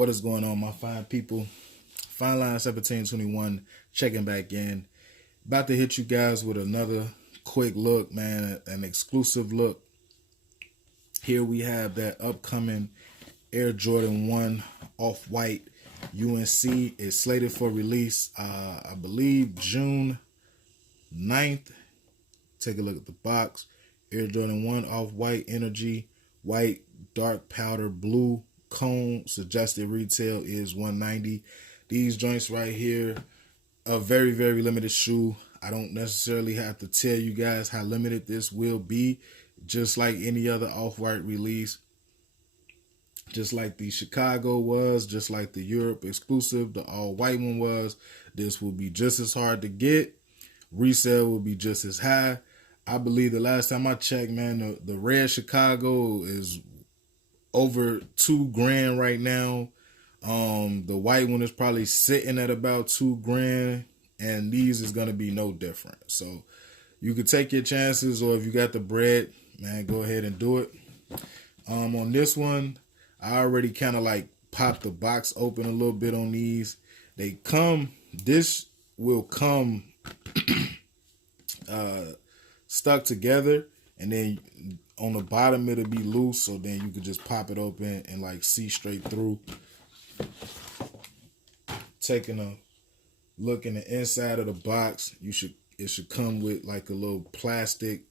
What is going on, my fine people? Fine Line 1721 checking back in. About to hit you guys with another quick look, man, an exclusive look. Here we have that upcoming Air Jordan 1 Off-White UNC. Is slated for release, I believe, June 9th. Take a look at the box. Air Jordan 1 Off-White Energy, white, dark powder, blue cone. Suggested retail is $190. These joints right here, a very, very limited shoe. I don't necessarily have to tell you guys how limited this will be. Just like any other Off-White release. Just like the Chicago was, just like the Europe exclusive, the all-white one was. This will be just as hard to get. Resale will be just as high. I believe the last time I checked, man, the red Chicago is over $2,000 right now. The white one is probably sitting at about $2,000, and these is gonna be no different. So you could take your chances, or if you got the bread, man, go ahead and do it. On this one, I already kind of like popped the box open a little bit on these. This will come stuck together, and then on the bottom it'll be loose, so then you could just pop it open and like see straight through. Taking a look in the inside of the box, it should come with like a little plastic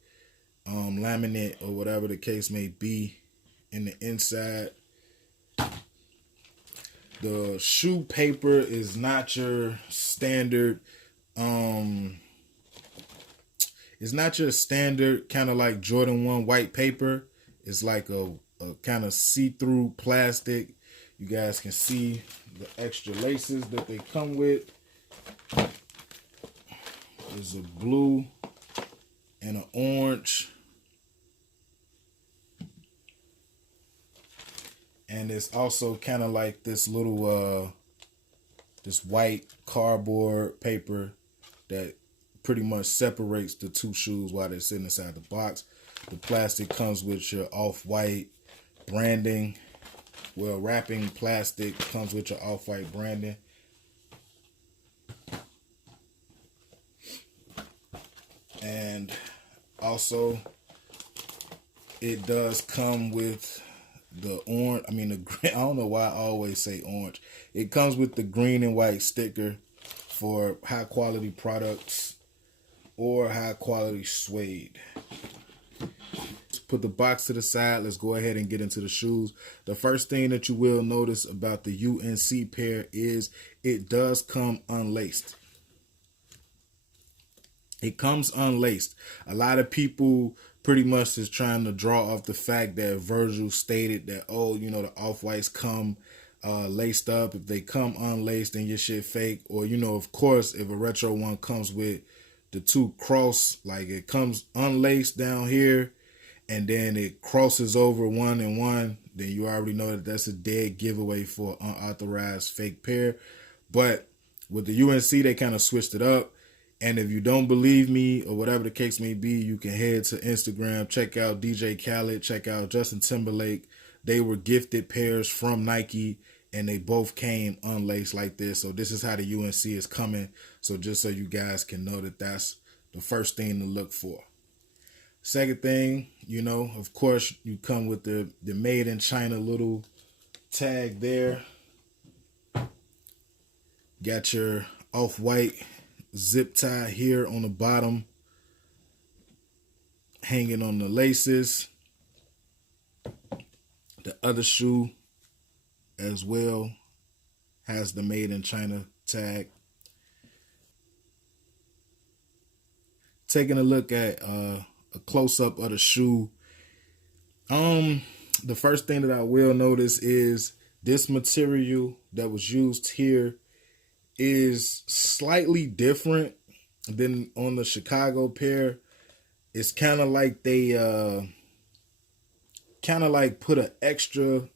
laminate or whatever the case may be in the inside. The shoe paper is not your standard it's not your standard kind of like Jordan 1 white paper. It's like a kind of see-through plastic. You guys can see the extra laces that they come with. There's a blue and an orange. And it's also kind of like this little, this white cardboard paper that pretty much separates the two shoes while they're sitting inside the box. The plastic comes with your Off-White branding. Well, wrapping plastic comes with your Off-White branding. And also, it does come with the orange, the green. I don't know why I always say orange. It comes with the green and white sticker for high quality products or high quality suede. Let's put the box to the side. Let's go ahead and get into the shoes. The first thing that you will notice about the UNC pair is it does come unlaced. It comes unlaced. A lot of people pretty much is trying to draw off the fact that Virgil stated that, oh, the Off-Whites come laced up. If they come unlaced, then your shit fake. Or, of course, if a retro one comes with the two cross, like it comes unlaced down here, and then it crosses over one and one, then you already know that that's a dead giveaway for unauthorized fake pair. But with the UNC, they kind of switched it up. And if you don't believe me or whatever the case may be, you can head to Instagram, check out DJ Khaled, check out Justin Timberlake. They were gifted pairs from Nike, and they both came unlaced like this. So this is how the UNC is coming. So just so you guys can know that that's the first thing to look for. Second thing, of course, you come with the Made in China little tag there. Got your Off-White zip tie here on the bottom, hanging on the laces. The other shoe as well has the Made in China tag. Taking a look at a close-up of the shoe. The first thing that I will notice is this material that was used here is slightly different than on the Chicago pair. It's kind of like they put an extra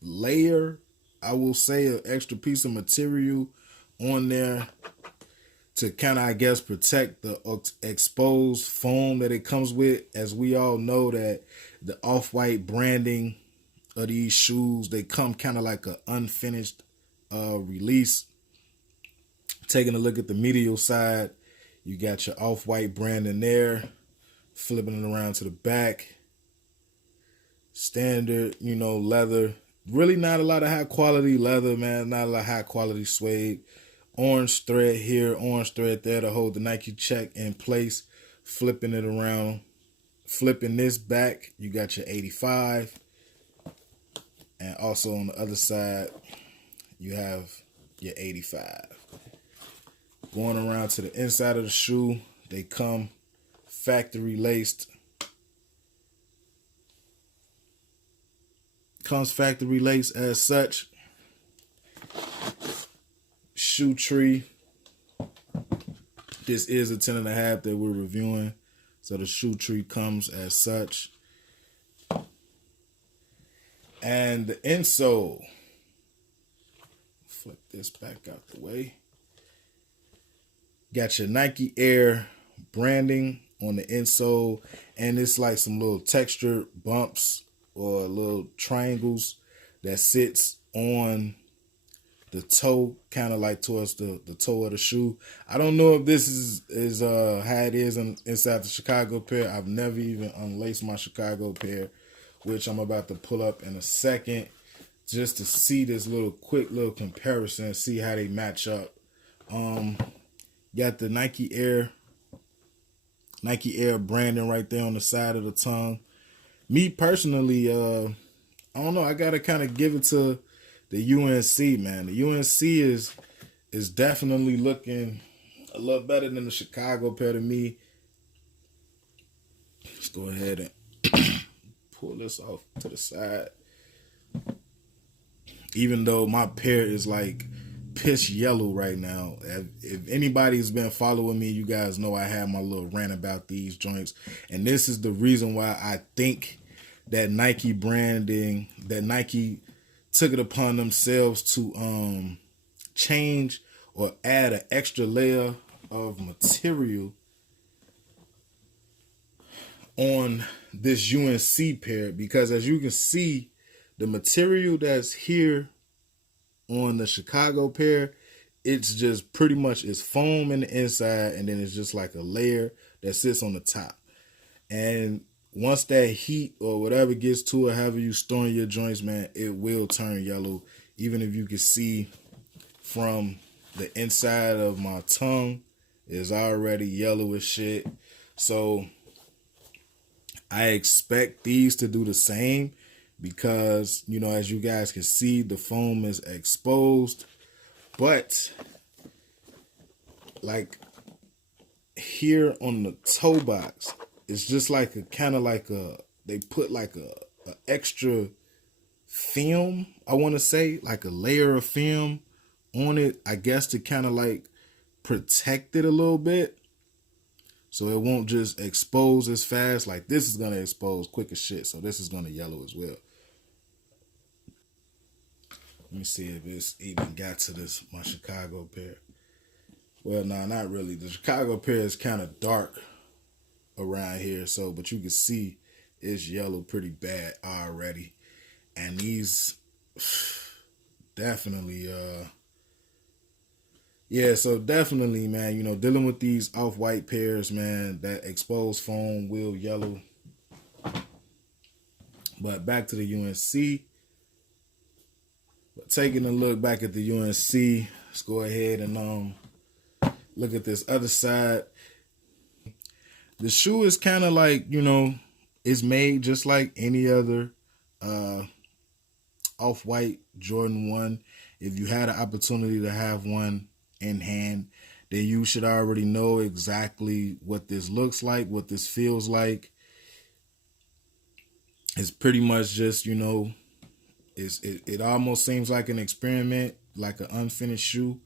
layer, I will say, an extra piece of material on there to kind of, I guess, protect the exposed foam that it comes with. As we all know that the Off-White branding of these shoes, they come kind of like an unfinished release. Taking a look at the medial side, you got your off-white brand in there. Flipping it around to the back. Standard, leather. Really not a lot of high quality leather, man. Not a lot of high quality suede. Orange thread here, orange thread there to hold the Nike check in place. Flipping it around. Flipping this back, you got your 85. And also on the other side, you have your 85. Going around to the inside of the shoe, they come factory laced. Comes factory laced as such. Shoe tree. This is a 10.5 that we're reviewing. So the shoe tree comes as such. And the insole. Flip this back out the way. Got your Nike Air branding on the insole. And it's like some little textured bumps or little triangles that sits on the toe, kind of like towards the toe of the shoe. I don't know if this is how it is inside the Chicago pair. I've never even unlaced my Chicago pair, which I'm about to pull up in a second, just to see this quick little comparison, see how they match up. Got the Nike Air branding right there on the side of the tongue. Me personally, I don't know. I gotta kind of give it to the UNC, man. The UNC is definitely looking a lot better than the Chicago pair to me. Let's go ahead and pull this off to the side. Even though my pair is like piss yellow right now. If anybody's been following me, you guys know I have my little rant about these joints. And this is the reason why I think that Nike branding, that Nike took it upon themselves to change or add an extra layer of material on this UNC pair, because as you can see, the material that's here on the Chicago pair, it's just pretty much is foam in the inside, and then it's just like a layer that sits on the top. And once that heat or whatever gets to it, however you storing your joints, man, it will turn yellow. Even if you can see from the inside of my tongue, is already yellow as shit. So I expect these to do the same, because, as you guys can see, the foam is exposed. But like here on the toe box, it's just like they put like a extra film, I want to say, like a layer of film on it, I guess, to kind of like protect it a little bit, so it won't just expose as fast. Like this is gonna expose quick as shit, so this is gonna yellow as well. Let me see if it's even got to my Chicago pair. Well, no, not really. The Chicago pair is kind of dark around here, so, but you can see it's yellow pretty bad already. And these definitely so definitely, man, dealing with these off-white pairs, man, that exposed foam will yellow. But back to the UNC. But taking a look back at the UNC, let's go ahead and look at this other side. The shoe is kind of like, it's made just like any other off-white Jordan 1. If you had an opportunity to have one in hand, then you should already know exactly what this looks like, what this feels like. It's pretty much just, it almost seems like an experiment, like an unfinished shoe.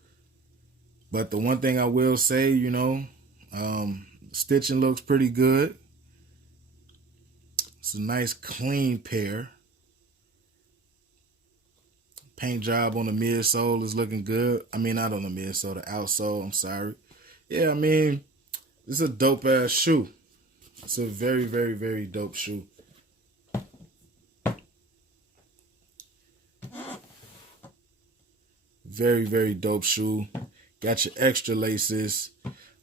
But the one thing I will say, stitching looks pretty good. It's a nice clean pair. Paint job on the midsole is looking good. I mean, not on the midsole, the outsole, I'm sorry. Yeah, I mean, it's a dope ass shoe. It's a very, very, very dope shoe. Very, very dope shoe. Got your extra laces.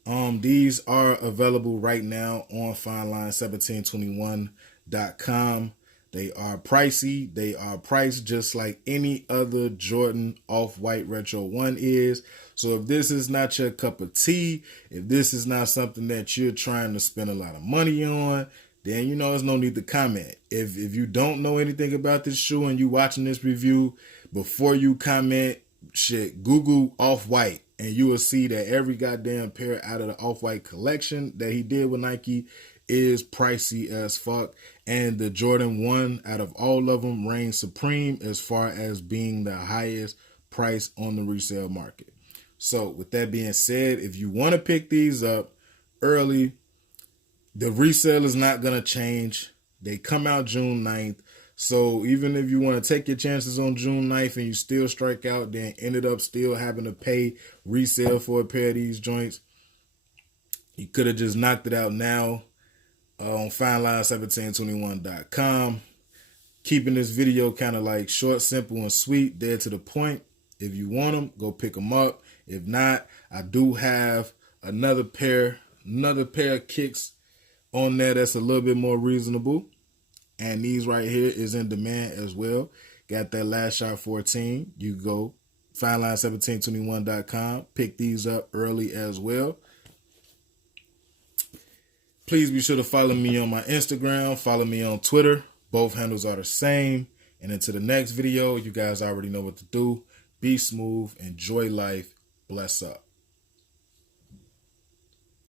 These are available right now on fineline1721.com. They are pricey. They are priced just like any other Jordan Off-White Retro 1 is. So if this is not your cup of tea, if this is not something that you're trying to spend a lot of money on, then you know there's no need to comment. If you don't know anything about this shoe and you watching this review, before you comment, shit, Google Off-White and you will see that every goddamn pair out of the Off-White collection that he did with Nike is pricey as fuck. And the Jordan 1 out of all of them reigns supreme as far as being the highest price on the resale market. So with that being said, if you want to pick these up early, the resale is not going to change. They come out June 9th. So even if you want to take your chances on June 9th and you still strike out, then ended up still having to pay resale for a pair of these joints, you could have just knocked it out now on fineline1721.com. Keeping this video kind of like short, simple, and sweet, dead to the point. If you want them, go pick them up. If not, I do have another pair of kicks on there that's a little bit more reasonable. And these right here is in demand as well. Got that Last Shot 14. You go fineline1721.com. Pick these up early as well. Please be sure to follow me on my Instagram. Follow me on Twitter. Both handles are the same. And until the next video, you guys already know what to do. Be smooth. Enjoy life. Bless up.